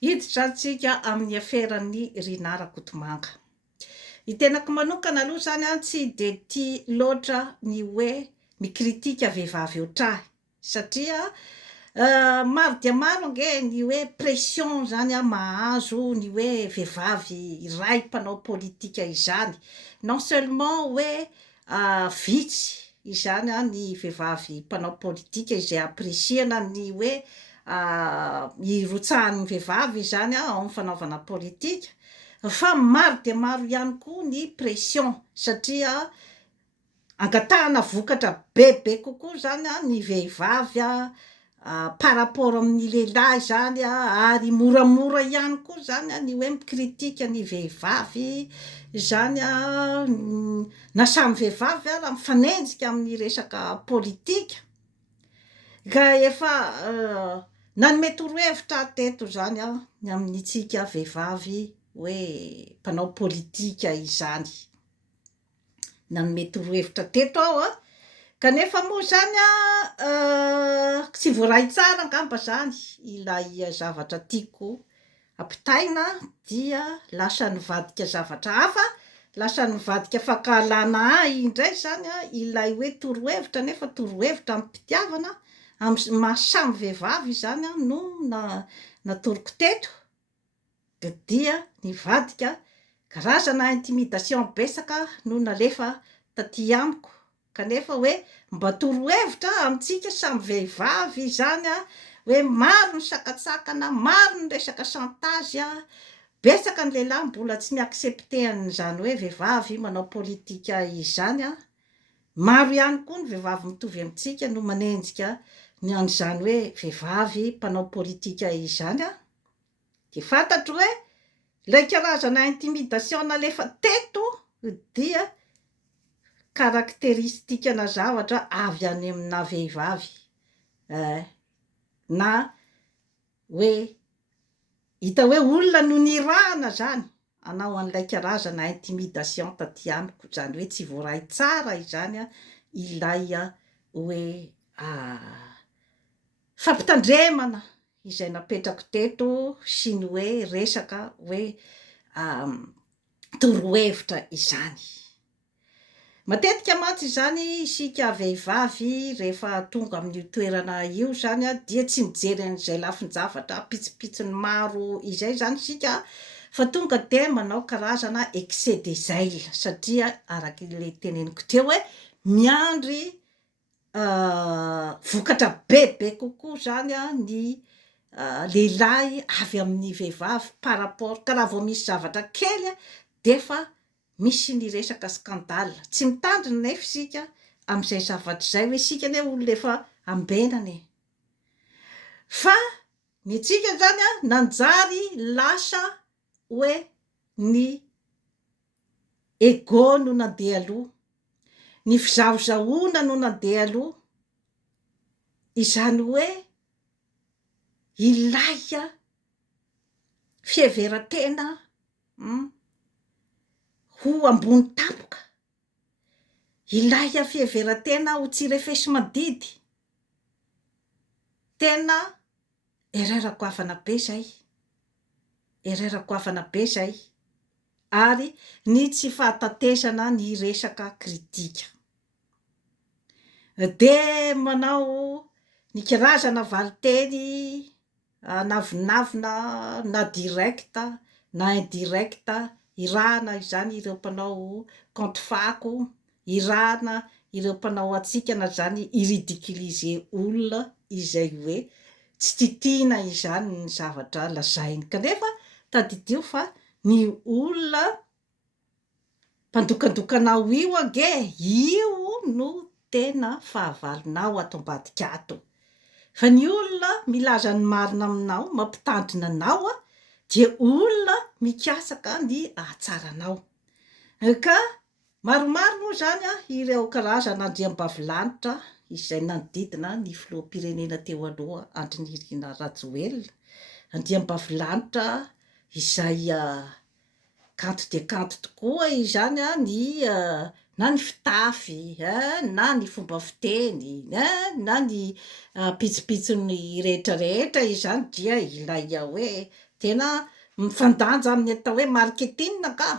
Hiditra antsika amin'ny aferan'ny Rinara Kotomanga. Ny tenako manokana aloha zany tsy de tia loatra ny hoe mikritika vehivavy oatrahy satria maro dia maro ange ny hoe pression zany mahazo ny hoe vehivavy iray mpanao politika izany. Non seulement hoe vitsy izany ny vehivavy mpanao politika izay apresiana ny hoe irotsahan'ny vehivavy zany amin'ny fanaovana politika, fa maro de maro ihany koa ny pression satria angatahana vokatra bebe kokoa zany ny vehivavy par rapport amin'ny lehilahy zany ary moramora ihany koa zany ny hoe mikritika ny vehivavy zany na samy vehivavy raha mifanenjika amin'ny resaka politika ka efa nanome torohevitra teto zany ny amintsika vehivavy hoe mpanao politika izany, nanome torohevitra teto aho kanefa moa zany tsy voaray tsara angamba zany ilay zavatra tiako ampitaina dia lasa nivadika zavatra hafa, lasa nivadika fahakalana ahy indray zany ilay hoe torohevitra nefa torohevitra ampitiavana samy vehivavy zany no natoroko teto dia nivadika karazana intimidation besaka no nalefa taty amiko kanefa hoe mba torohevitra amintsika samy vehivavy zany hoe maro ny sakatsakana, maro ny resaka chantage besaka ny lehilahy mbola tsy miaksepte an'izany hoe vehivavy manao politika izany maro ihany koa ny vehivavy mitovy amintsika no manenjika ny an'izany hoe vehivavy mpanao politika izany de fantatro hoe lay karazana intimidation nalefa teto dia karakteristikana zavatra avy any amina vehivavy na hoe hita hoe olona no nirahana zany anao an'ilay karazana intimidation taty amiko zany hoe tsy voaray tsara izany ilay hoe fampitandremana izay napetrako teto sy ny hoe resaka hoe torohevitra izany. Matetika mantsy zany isika vehivavy rehefa tonga amin'ny toerana io zany dia tsy mijery an'izay lafin-javatra pitsopitsony maro izay zany sika fa tonga de manao karazana excès de zèle satria arak'ilay teneniko teo hoe miandry vokatra bebe kokoa zany ny lehilahy avy amin'ny vehivavy par rapport ka raha vao misy zavatra kely defa misy ny resaka scandale tsy mitandrina nefa sika amin'izay zavatra zay hoe sika ne olo efa ambenane fa ny tsika zany nanjary lasa hoe ny ego no nandeha aloha, ny fizahozahoana no nandeha aloha izany hoe ilay fiheverantena ho ambony tapoka, ilay fiheverantena ho tsirefesy madidy, tena ererako avana be zay, ererako avana be zay ary ny tsy fahatatesana ny resaka kritika de manao ny karazana valiteny navinavina na directa na indirecta irahana izany ireo mpanao compte fako, irahana ireo mpanao atsikana zany iridiciliser olona izay hoe tsy titiana izany ny zavatra lazainy kanefa tadidio fa ny olona mpandokandokanao io age io no tena fahavalonao ato ambadika ato fa ny olona milaza ny marina aminao mampitandrina anao dia olona mikasaka ny ahatsaranao ka maromaro moa zany ireo karazana andriambavilanitra izay nanodidina ny filoham-pirenena teo aloha Andry Nirina Rajoelina, andriambavilanitra izay kanto de kanto tokoa izany ny na ny fitafy na ny fomba fiteny na ny pitsopitsony rehetrarehetra izany dia ilay hoe tena mifandanja amin'ny atao hoe marketing ka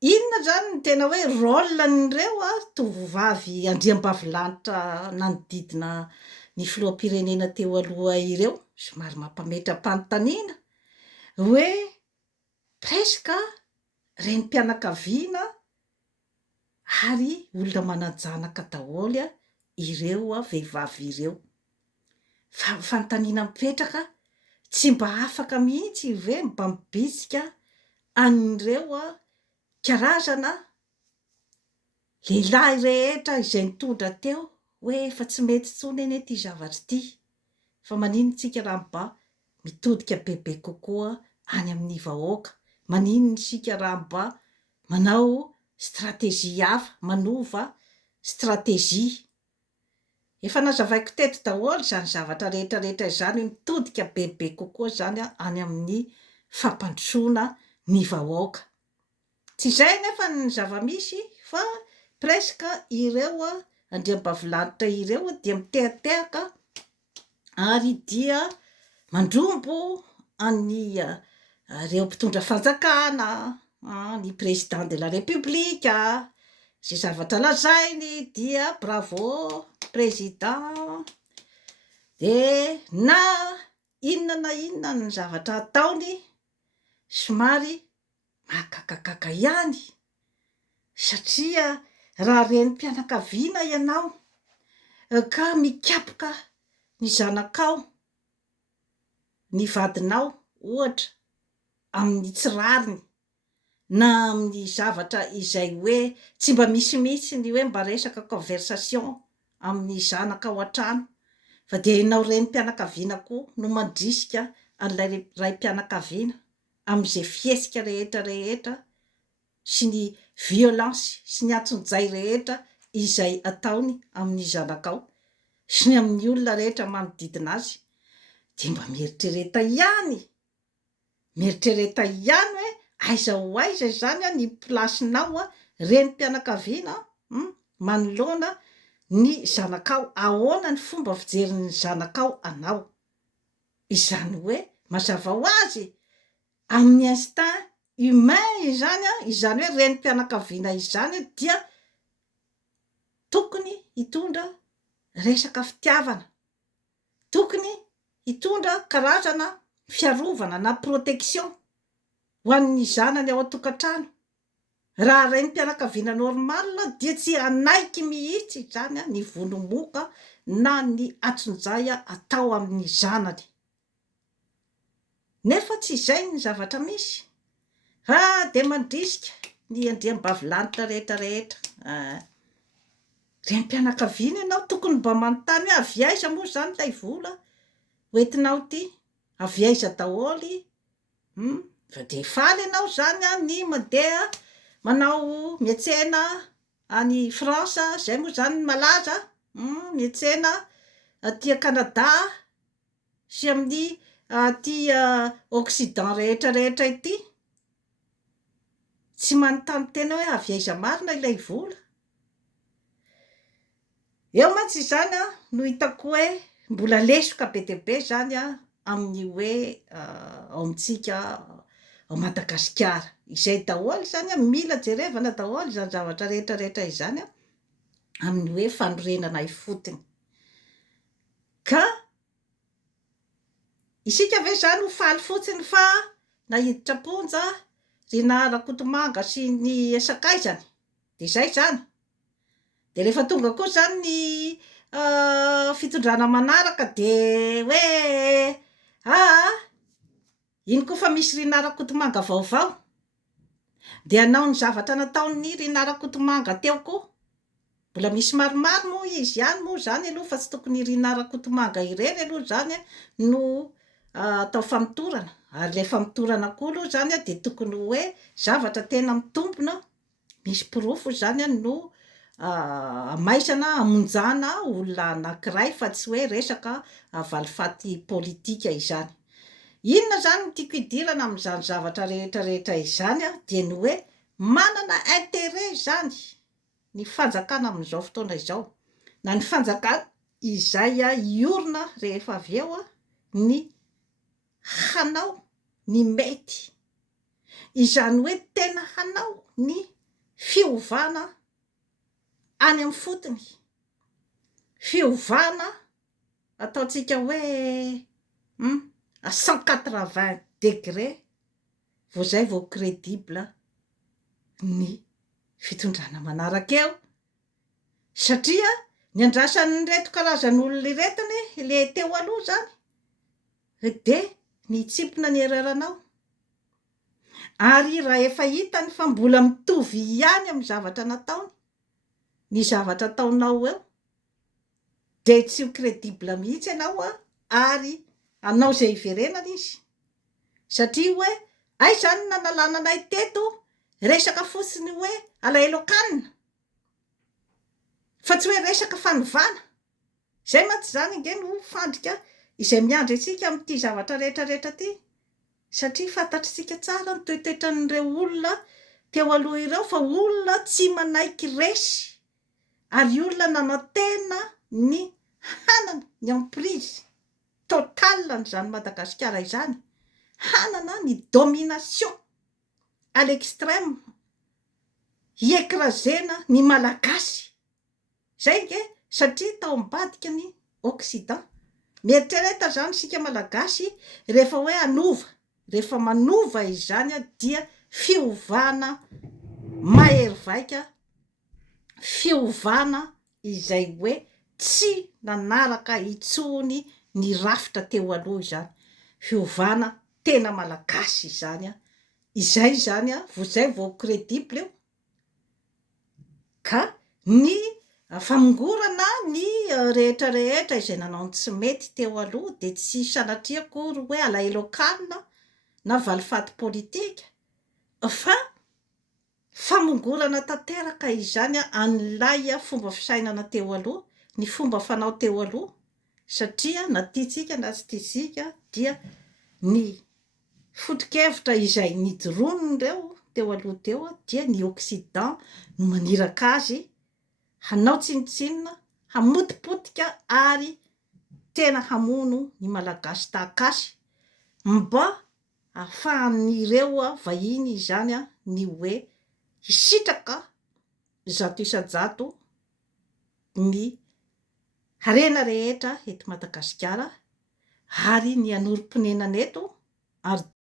inona zany ny tena hoe rôle n'ireo tovovavy andriambavilanitra nanodidina ny filoham-pirenena teo aloha ireo somary mampametra-panontaniana hoe presque renim-pianakaviana ary olona manajanaka daholo ireo vehivavy ireo fa fanontaniana mipetraka tsy mba afaka mihitsy ve mba mibitsika anireo karazana lehilahy rehetra izay nitondra teo hoe efa tsy mety tsony eny ty zavatra ty fa manino tsika raha mba mitodika bebe kokoa any amin'ny vahoaka, manino sika raha mba manao stratégie hafa, manova stratégie. Efa nazavaiko teto daholo zany zavatra rehetrarehetra izany mitodika bebe kokoa zany any amin'ny fampandrosoana ny vahoaka. Tsy izay nefa ny zava-misy fa presque ireo andriambavilanitra ireo dia mitehatehaka ary dia mandrombo any reo mpitondra fanjakana, ny président de la république zay zavatra lazainy dia bravo président de na inona ny zavatra ataony somary makakakaka ihany satria raha renim-pianakaviana ianao ka mikapoka ny zanakao ny vadinao ohatra amin'ny tsirariny na amin'ny zavatra izay hoe tsy mba misy mihitsy ny hoe mba resaka conversation amin'ny zanakao an-trano fa dia ianao renim-pianakaviana koa no mandrisika an'ilay raim-pianakaviana amin'izay fiesika rehetrarehetra sy ny violence sy ny antson-jay rehetra izay ataony amin'ny zanakao sy ny amin'ny olona rehetra manodidina azy dia mba mieritrereta ihany hoe aiza ho aiza zany ny plasinao renim-pianakaviana manoloana ny zanakao, ahoana ny fomba fijerin'ny zanakao anao, izany hoe mazava ho azy amin'ny instinct humain izany hoe renim-pianakaviana izany dia tokony hitondra resaka fitiavana, tokony hitondra karazana fiarovana na protection ho an'ny zanany ao an-tokantrano. Raha renim-pianakaviana normal dia tsy anaiky mihitsy zany ny vonomoka na ny atson-jay atao amin'ny zanany. Nefa tsy izay ny zavatra misy dia mandrisika ny andriambavilanitra rehetrarehetra renim-pianakaviana ianao tokony mba manontany hoe avy aiza moa zany lay vola hoentinao ty, avy aiza daholy fa dia faly ianao zany ny mandeha manao miantsena any France zay moa zany malaza miantsena aty Canada sy amin'ny aty Occident rehetrarehetra ity tsy manontany tena hoe avy aiza marina ilay vola. Eo mantsy zany no hitako hoe mbola lesoka be dia be zany amin'ny hoe ao amintsika ao Madagasikara izay daholo zany mila jerevana daholo zany zavatra rehetrarehetra izany amin'ny hoe fanorenana ifotony. Ka isika ve zany ho faly fotsiny fa nahiditra-ponja Rinara Kotomanga sy ny Sakaizany dia izay zany, dia rehefa tonga koa zany ny fitondrana manaraka dia hoe iny koa fa misy Rinara Kotomanga vaovao dia hanao ny zavatra nataony Rinara Kotomanga teo koa. Mbola misy maromaro moa izy ihany moa zany aloha fa tsy tokony Rinara Kotomanga ireny aloha zany no atao famitorana, ary le famitorana koa aloha zany dia tokony hoe zavatra tena mitombona misy pirofo zany no maisana amonjana olona anankiray fa tsy hoe resaka valifaty politika izany. Inona zany no tiako hidirana amin'izany zavatra rehetrarehetra izany dia ny hoe manana intérêt zany ny fanjakana amin'izao fotoana izao, na ny fanjakana izay iorina rehefa avy eo ny hanao ny mety, izany hoe tena hanao ny fiovana any amin'ny fotony, fiovana ataontsika hoe à 180 degré vao zay vao crédible ny fitondrana manaraka eo, satria ny andrasan'ireto karazan'olona iretony le teo aloha zany de nitsipona ny ereranao, ary raha efa hitany fa mbola mitovy ihany amin'ny zavatra nataony, ny zavatra ataonao eo, de tsy ho crédible mihitsy ianao ary anao zay iverenana izy, satria hoe ay zany nanalana anay teto resaka fotsiny hoe alahelo-kanina fa tsy hoe resaka fanovana, zay mantsy zany nge no fandrika izay miandry antsika amin'ity zavatra rehetrarehetra ty, satria fantatritsika tsara ny toetoetran'ireo olona teo aloha ireo fa olona tsy manaiky resy, ary olona nanantena ny hanana ny emprise totale n'izany Madagasikara izany, hanana ny domination à l'extrême, hiécrasena ny malagasy, zay nge satria tao ambadika ny Occident. Mieritrereta zany sika malagasy rehefa hoe anova, rehefa manova izany dia fiovana mahery vaika, fiovana izay hoe tsy nanaraka itsony ny rafitra teo aloha izany, fiovana tena malagasy izany izay zany vao zay vao crédible io, ka ny famongorana ny rehetrarehetra izay nanao ny tsy mety teo aloha de tsy sanatria akory hoe alahelo-kanina na valifaty politika, fa famongorana tanteraka izany an'ilay fomba fisainana teo aloha, ny fomba fanao teo aloha, satria na tiatsika na tsy tiatsika dia ny foto-kevitra izay nidoronindreo teo aloha teo dia ny Occident no maniraka azy hanao tsinitsinina, hamotipotika ary tena hamono ny malagasy takasy mba ahafahan'ireo vahiny izany ny hoe hisitraka zato isan-jato ny harena rehetra eto Madagasikara ary ny anorim-ponenana eto ary